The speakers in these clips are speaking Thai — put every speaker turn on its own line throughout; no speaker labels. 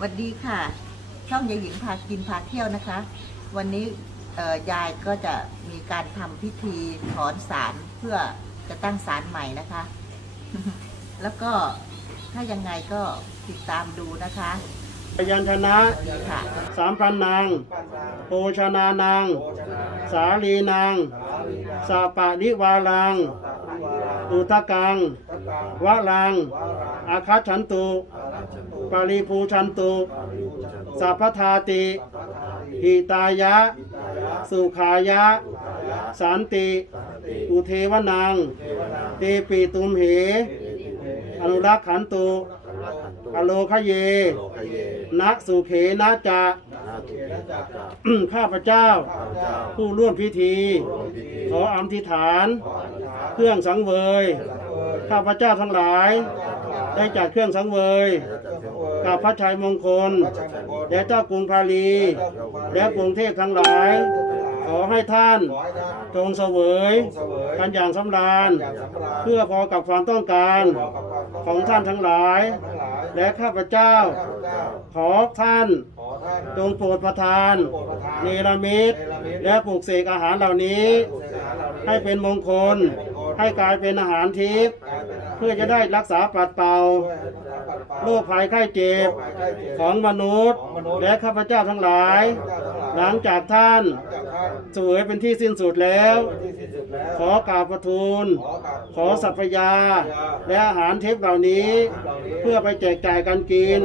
สวัสดีค่ะ ช่องยายหญิงพากินพาเที่ยวนะคะ วันนี้เอ่อยายก็จะมีการทำพิธีถอนศาลเพื่อจะตั้งศาลใหม่นะคะ แล้วก็ถ้ายังไงก็ติดตามดูนะคะ
พยัญชนะ
ค่ะ
สามพันนางโภชนานาง สาลีนาง สาปะนิวาลังอุทกังวะลัง อาคัตฉันตุ ปาริภูชันตุสัพพทาติหิตายะ สุขายะ สันติ อุเทวนังเตปิตุมเห อนุรักขันตุอโลคะเยนะสุเขนะจะข้าพเจ้า ผู้ร่วมพิธี ขออธิษฐาน เครื่องสังเวย ข้าพเจ้าทั้งหลาย ได้จัดเครื่องสังเวย กับพระชัยมงคล และเจ้ากรุงพาลี และกรุงเทพทั้งหลาย ขอให้ท่านจงเสวยกันอย่างสำราญ เพื่อพอกับความต้องการของท่านทั้งหลาย และข้าพเจ้า ขอท่าน
ขอท่าน
จงโปรดประทาน
โปรดประทาน
เนรมิตและปลูกเสกอาหารเหล่านี้ ให้เป็นมงคล ให้กลายเป็นอาหารทิพย์เพื่อจะได้รักษาปัดเป่า โรคภัยไข้เจ็บของมนุษย์ และข้าพเจ้าทั้งหลาย หลังจากท่าน
จากท่าน
เสวยเป็นที่สิ้นสุดแล้ว
ที่สิ้นสุดแล้ว
ขอกราบประทูล
ขอกราบ
ขอสัพยา และอาหารทิพย์เหล่านี้ เพื่อไปแจกจ่ายกันกิน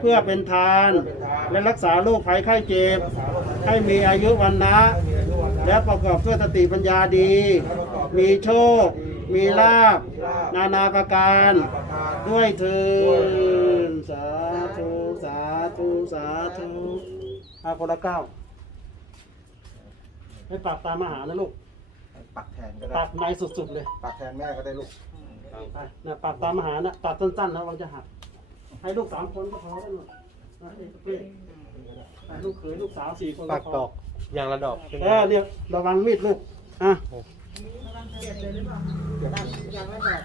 เพื่อเป็นทาน และรักษาโรคภัยไข้เจ็บ ให้มีอายุวันนะ และประกอบด้วยสติปัญญาดี มีโชค มีลาบนานาประการ ด้วยเถินสาธุสาธุสาธุอาคนละเก้าให้ปักตามอาหารนะลูก
ปักแทนก็ได้
ปักในสุดๆเลย
ปักแทนแม่ก็ได้ลูก
ไปนะปักตามอาหารนะตัดสั้นๆนะวังจะหัก ให้ลูกสามคนก็พอแล้วหนูนะเอ๊ะเป้ให้ลูกเขยลูกสาวสี่คน
ปัก
พ
ดอกอย่างละดอกใช่ไหม
เออเนี่ยระวังมีดลูกอะ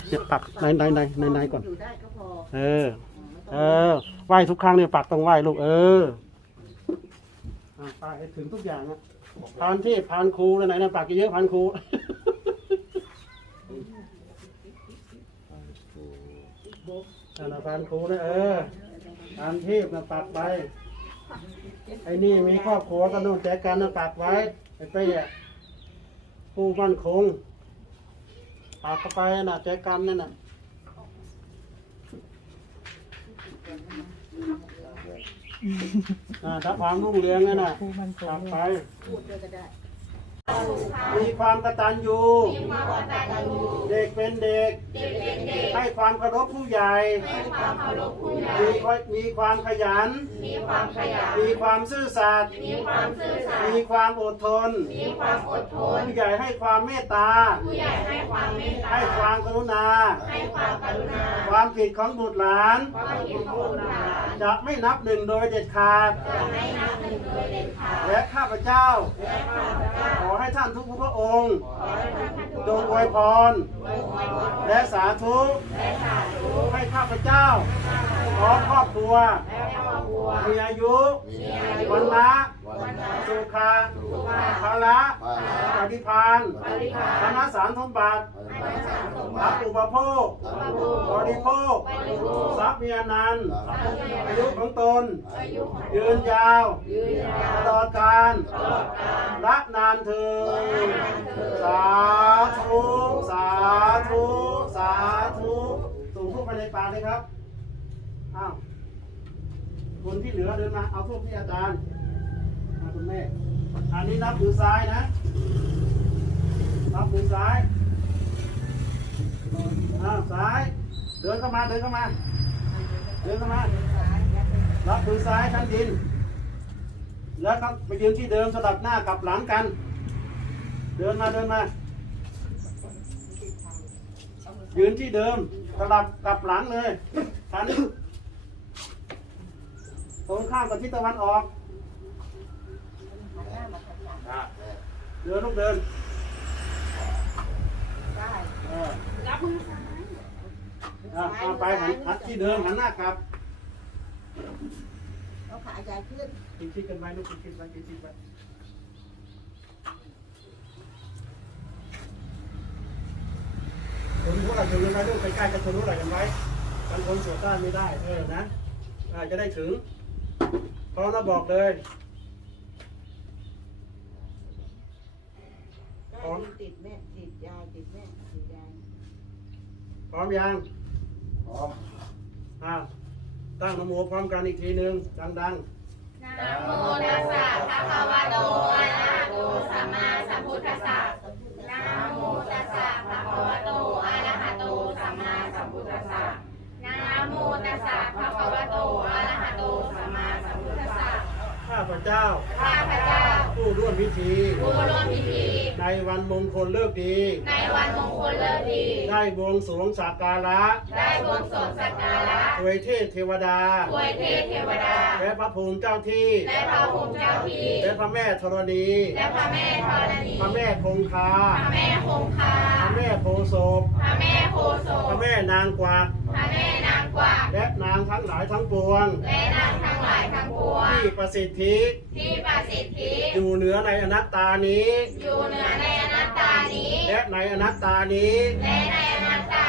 เจ็บปักในในในในในก่อน
อยู่ได้ก็พอ
เออ เออ ไหว้ทุกครั้งเนี่ยปักต้องไหว้ลูก เอออะไปให้ถึงทุกอย่างนะพานที่พานครูเลยไหนนะปักเยอะๆพานครูนั่นนะพานครูนะเออพานเทพนะปักไป ไอ้นี่มีครอบครัวก็นู่นแจกันนะปักไว้ ไอ้เป้อะผู้มั่นคง ปักเข้าไปนะแจกันนั่นน่ะอ่าถ้าความรุ่งเรืองนั่นน่ะกลับไปมีความกตัญญูเด็กเป็นเด็ก ให้ความเคารพผู้ใหญ่ มีความมีความขยัน มีความซื่อสัตย์ มีความอดทนผู้ใหญ่ให้ความเมตตา ให้ความกรุณาความผิดของบุตรหลานจะไม่นับหนึ่งโดยเด็ดขาด และข้าพเจ้า ขอให้ท่านทุกพระองค์ จงอวยพร และสาธุให้ข้าพเจ้าขอครอบครัว มีอายุวันละสุขะภาระปฏิพานธนสารสมบัติ รับอุปโภคบริโภคทรัพย์มีอนันต์อายุของตน ยืนยาวตลอดการละนานเถิดสาธุสาธุสาธุส่งทูบไปในปากเลยครับอ้าวคนที่เหลือเดินมาเอาทูบที่อาจารย์มาคุณแม่อันนี้นับมือซ้ายนะนับมือซ้าย อ้าวซ้าย เดินเข้ามา เดินเข้ามา เดินเข้ามา รับมือซ้ายทั้งดิน แล้วก็ไปยืนที่เดิมสลับหน้ากับหลังกัน เดินมาเดินมา ยืนที่เดิมสลับกับหลังเลยทันตรงข้ามกับทิศตะวันออก เดินลูกเดินเออ
รับมือซ้าย
อะเอาไปหันหันที่เดิมหันหน้ากลับ
ขายายขึ้น
กินชิดกันไว้ลูกกินชิดไว้กินชิดไว้ชนหัวไหล่ชนกันไว้ลูกใกล้ๆกันชนหัวไหล่กันไว้กันคนสวดต้านไม่ได้เออนะอ่าจะได้ถึงพร้อมแล้วบอกเลย พร้อม
ติดแม่ติดยายติดแม่ติดยาย
พ ร้อมยัง
พร้อม
อ่าตั้งนโมพร้อมกันอีกทีหนึ่งดัง
นะโมตัสสะภะคะวะโตอะระหะโตสัมมาสัมพุทธัสสะนะโมตัสสะภะคะวะโตอะระหะโตสัมมาสัมพุทธัสสะนะโมตัสสะภะคะวะโตอะระหะโตสัมมาสัมพุทธัสสะ
ๆข้าพเจ้า
ข้าพเจ้า
ผู้ร่วมพิธี
ผู้ร่วมพิธี
ในวันมงคลเลิกดี
ในวันมงคลเลิศดี
ได้บวงสรวงสักการะ
ได้บวงสรวงสักการะ
ถวยเทพเทวดา
อวยเทพเทวดา
และพระภูมิเจ้าที่
และพระภูมิเจ้าที่
และพระแม่ธรณี
และพระแม่ธรณี
พระแม่คงคา
พระแม่คงคา
พระแม่โพธิ์ศพ
พระแม่โพธิ์ศ
พระ
พ
แม่นางกวัก
พระแม่นางกวัก
และนางทั้งหลายทั้งปวง
และนางทั้ง หลายทั้งปวง
ที่ประสิทธิ
ที่ประสิทธิ
อยู่เหนือในอนัตตานี้
อยู่เหนือในอนัตตานี้
และในอนัตตานี้
และในอ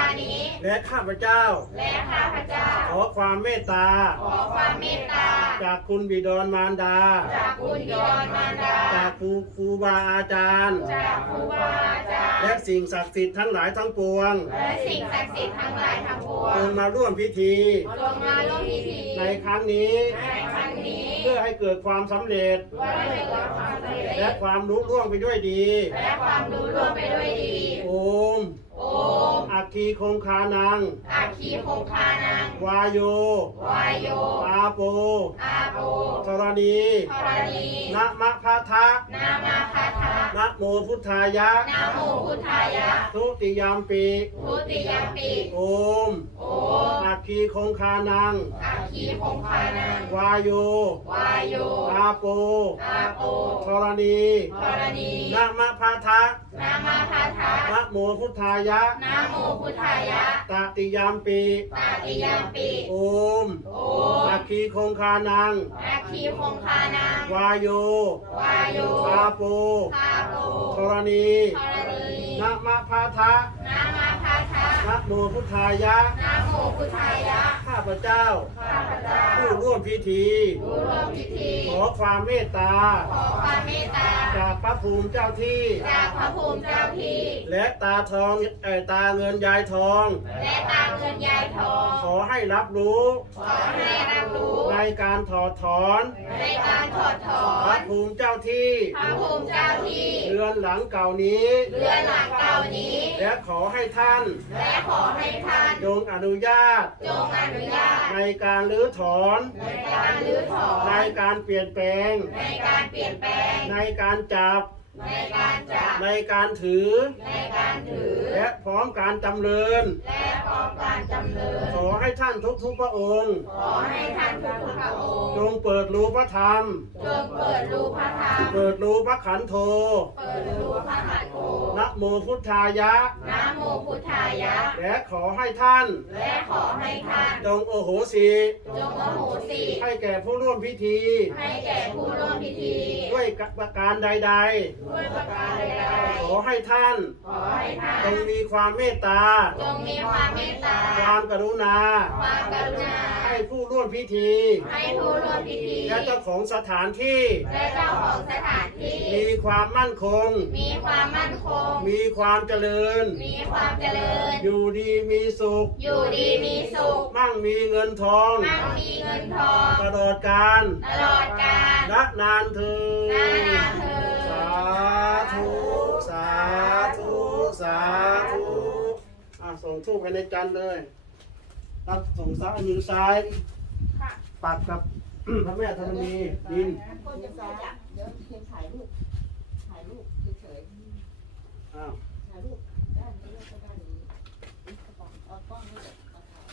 นัตตานี้
และข้าพเจ้า
และข้าพเจ้า
ขอความเมตตา
ขอความเมตตา
จากคุณบิดรมารดา
จากคุณบิดรมารดา
จากครูครูบาอาจารย์
จากครูบาอาจารย์
และสิ่งศักดิ์สิทธิ์ทั้งหลายทั้งปวง
และสิ่งศักดิ์สิทธิ์ทั้งหลายทั้งปวง
จงมาร่วมพิธี
ลงมาร่วมพิธี
ในครั้งนี้
ในครั้งนี้
เพื่อให้เกิดความสำเร็จ
เพื่อให้เกิดความสำเร็จ
และความรู้ร่วงไปด้วยดี
และความรู้ร่วมไปด้วยดี
โอม
โอม
อัคคีคงคานัง
อาคีคงคานัง
วายโย
วายโย
อาโป
อาโป
ธรณี
ธรณี
นะมะพะทะ
นามาคาทา
นะโมพุทธายะ
นาโมพุทธายะ
ทุติยามปี
ทุติยมปิ
โอม
โอ
อัคคีคงคานัง
อาคีคงคานัง
วายโย
วายโย
อาโป
อาโป
ธรณี
ธรณี
นะมะพะทะ
นามาคาทา
นะโมพุทธายะ
นาโมพุทธายะ
ตติยามปี
ตาติยมปิ
โอม
โอ
อัคคีคงคานัง
อาคีคงคานัง
วายโย
วายโย
อาโป
คาโป
ธรณี
ธรณี
นะมะพะทะ
นามาคาทา
นะโมพุทธายะ
นาโมพุทธายะ
ข้าพเจ้า
ข้าพเจ้า
ผู้ร่วมพิธี
ผู้ร่วมพิธี
ขอความเมตตา
ขอความเมตตา
จากพระภูมิเจ้าที่
จากพระภูมิเจ้าที่
และตาทองเอ่อตาเงินยายทอง
และตามเงินยายทอง
ขอ ให้รับรู้
ขอให้รับรู้
ในการถอดถอน
ในการถอดถอ
พระ
น
ภูมิเจ้าที่
พระภูมิเจ้าที่
เรือนหลังเก่านี้
เรือนหลังเก่านี้
และขอให้ท่าน
และขอให้ท่าน
จงอนุญาต
จงอนุญาต
ในการรื้อถอน
ในการรื้อถอ
ใน
น
การเปลี่ยนแปลง
ในการเปลี่ยนแปลง
ในการจับ
ในการจับ
ในการถือ
ในการถือ
และพร้อมการจำเริญ
และ พร้อมการจำเริญ
ขอให้ท่านทุกทุกๆพระองค์
ขอให้ท่านทุกพระองค์
จงเปิดรู้พระธรรม
จงเปิดรูพระธรรม
เปิดรู้พระขันธ์โท
เปิดรูพระหัตถ์โก
นะโมพุทธายะ
นะโมพุทธายะ
และขอให้ท่าน
และขอให้ท่าน
จงโอโหสิ
จงอโหสิ
ให้แก่ผู้ร่วมพิธี
ให้แก่ผู้ร่วมพิธี
ด้วยประการใด
ด้วยประการใด
ๆขอให้ท่าน
ๆขอให้ท่าน
จงมีความเมตตา
จงมีความเมตตา
ความกรุณา
ความกรุณา
ให้ผู้ร่วมพิธี
ให้ผู้ร่วมพิธี
และเจ้าของสถานที่
และเจ้าของสถานที่
มีความมั่นคง
มีความมั่นคง
มีความเจริญ
มีความเจริญ
อยู่ดีมีสุข
อยู่ดีมีสุข
มั่งมีเงินทอง
มั่งมีเงินทอง
ตลอดกาล
ตลอดกาล
นักนานเธอ
นานา
ญ
เธอ
สาธุ สาธุ สาธุอะ ส่งทูบไปในจันทร์เลยรับส่งซ้ายมือซ้ายปักกับ พระแม่ธรณีดิน
ก็จะสาเดี๋ยวเพียงถ่ายรูป ถ่ายรูปเฉย
อ้าว
ๆถ่ายรูปด้านนี้แล้วก็ด้านนี้เอากล้องนี่เอาถ่าย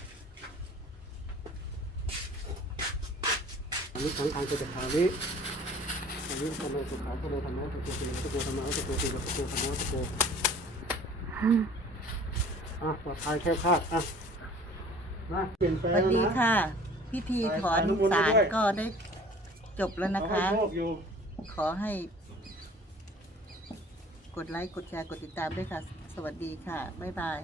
อันนี้สังขารเกิดจากทางนี้อันนี้ธรรมะสุขาพระโลธรรมะตะโกสิโลตะโกธรรมะตะโกสิโลตะโกธรรมะตะโก อะปลอดภัยแค่คลาดอะนะเปลี่ยนแปล
ส
ง
วัส
แล้ว
ดี
นะ
ค่ะ พิธีถอนสารก็ได้จบแล้วนะ
เขาให้
คะ
โชคอยู่
ขอให้ กดไลค์ กดแชร์ กดติดตามด้วยค่ะ สวัสดีค่ะ บ๊ายบาย